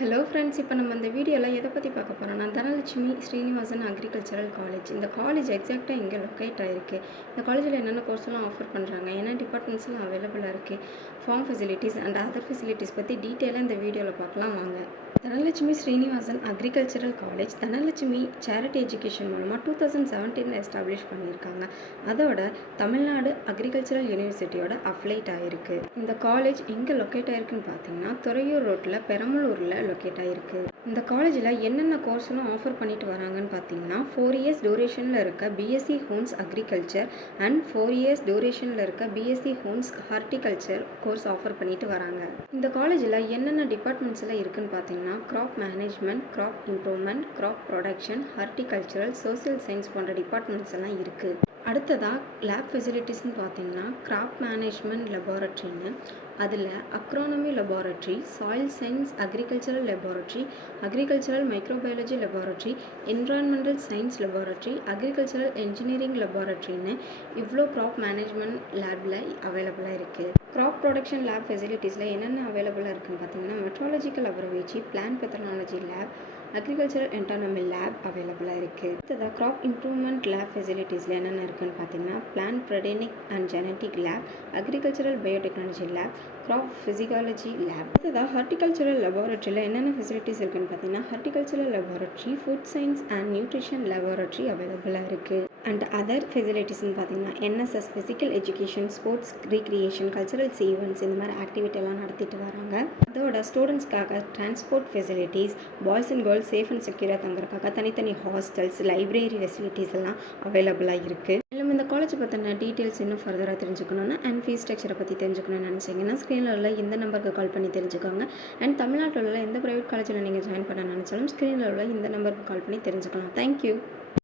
Hello friends, இப்போ நம்ம இந்த வீடியோவில் எதை பற்றி பார்க்க போகிறோம்னா தனலட்சுமி ஸ்ரீனிவாசன் அக்ரிகல்ச்சரல் காலேஜ். இந்த காலேஜ் எக்ஸாக்டாக எங்கே லொக்கேட் ஆகிருக்கு, இந்த காலேஜில் என்னென்ன கோர்ஸ்லாம் ஆஃபர் பண்ணுறாங்க, என்ன டிபார்ட்மெண்ட்ஸ்லாம் அவைலபிளாக இருக்குது, farm facilities and other facilities பற்றி டீட்டெயிலாக இந்த வீடியோவில் பார்க்கலாம் வாங்க. Dhanalakshmi Srinivasan agricultural college Dhanalakshmi charity education மூலமாக 2017 எஸ்டாப்ளிஷ் பண்ணியிருக்காங்க. அதோட தமிழ்நாடு அக்ரிகல்ச்சரல் யூனிவர்சிட்டியோட அஃப்லைட் ஆகிருக்கு. இந்த காலேஜ் எங்கே லொக்கேட் ஆகிருக்குன்னு பார்த்தீங்கன்னா துறையூர் ரோட்டில் பெரம்பலூரில் லொக்கேட் ஆகிருக்கு. இந்த காலேஜில் என்னென்ன கோர்ஸ்லாம் ஆஃபர் பண்ணிட்டு வராங்கன்னு பார்த்தீங்கன்னா 4 இயர்ஸ் டூரேஷனில் இருக்க BSc hons agriculture and 4 years டூரேஷனில் இருக்க BSc hons horticulture course offer பண்ணிட்டு வராங்க. இந்த காலேஜில் என்னென்ன டிபார்ட்மெண்ட்ஸில் இருக்குன்னு பார்த்தீங்கன்னா crop management, crop improvement, crop production, horticultural, social science போன்ற டிபார்ட்மெண்ட்ஸ் எல்லாம் இருக்குது. அடுத்ததாக லேப் ஃபெசிலிட்டிஸ்ன்னு பார்த்தீங்கன்னா கிராப் மேனேஜ்மெண்ட் லெபார்ட்ரின்னு, அதில் agronomy laboratory, soil science agricultural laboratory, agricultural microbiology laboratory, environmental science laboratory, agricultural engineering லெபார்ட்ரின்னு இவ்வளோ கிராப் மேனேஜ்மெண்ட் லேபில் அவைலபிளாக இருக்குது. கிராப் ப்ரொடக்ஷன் லேப் ஃபெசிலிட்டிஸில் என்னென்ன அவைலபிளாக இருக்குதுன்னு பார்த்தீங்கன்னா meteorological laboratory, plant pathology lab, agricultural entomology lab அவைலபிளாக இருக்குது. அடுத்ததாக கிராப் இம்ப்ரூவ்மெண்ட் லேப் ஃபெசிலிட்டிஸில் என்னென்ன இருக்குதுன்னு பார்த்தீங்கன்னா plant breeding and genetic lab, agricultural biotechnology lab, crop physiology lab. அடுத்ததாக ஹார்டிகல்ச்சரல் லெபார்ட்ரியில் என்னென்ன ஃபெசிலிட்டிஸ் இருக்குதுன்னு பார்த்தீங்கன்னா horticultural laboratory, food science and nutrition laboratory அவைலபிளாக இருக்குது. அண்ட் அதர் ஃபெசிலிட்டிஸ்ன்னு பார்த்தீங்கன்னா NSS, physical education, sports, recreation, culturals events இந்த மாதிரி ஆக்டிவிட்டியெல்லாம் நடத்திட்டு வராங்க. அதோட ஸ்டூடெண்ட்ஸ்க்காக transport facilities, boys and girls safe and செக்யூராக தங்குறதுக்காக தனித்தனி ஹாஸ்டல்ஸ், லைப்ரரி ஃபெசிலிட்டிஸ் எல்லாம் அவைலபிளாக இருக்குது. மேலும் இந்த காலேஜ் பற்றின டீட்டெயில்ஸ் இன்னும் ஃபர்தராக தெரிஞ்சுக்கணுன்னா அண்ட் ஃபீஸ் ஸ்ட்ரக்சரை பற்றி தெரிஞ்சுக்கணும்னு நினச்சிங்கன்னா ஸ்க்ரீனில் உள்ள இந்த நம்பருக்கு கால் பண்ணி தெரிஞ்சுக்கோங்க. அண்ட் தமிழ்நாட்டில் உள்ள எந்த ப்ரைவேட் காலேஜில் நீங்கள் ஜாயின் பண்ண நினச்சாலும் ஸ்க்ரீனில் உள்ள இந்த நம்பருக்கு கால் பண்ணி தெரிஞ்சுக்கலாம். தேங்க்யூ.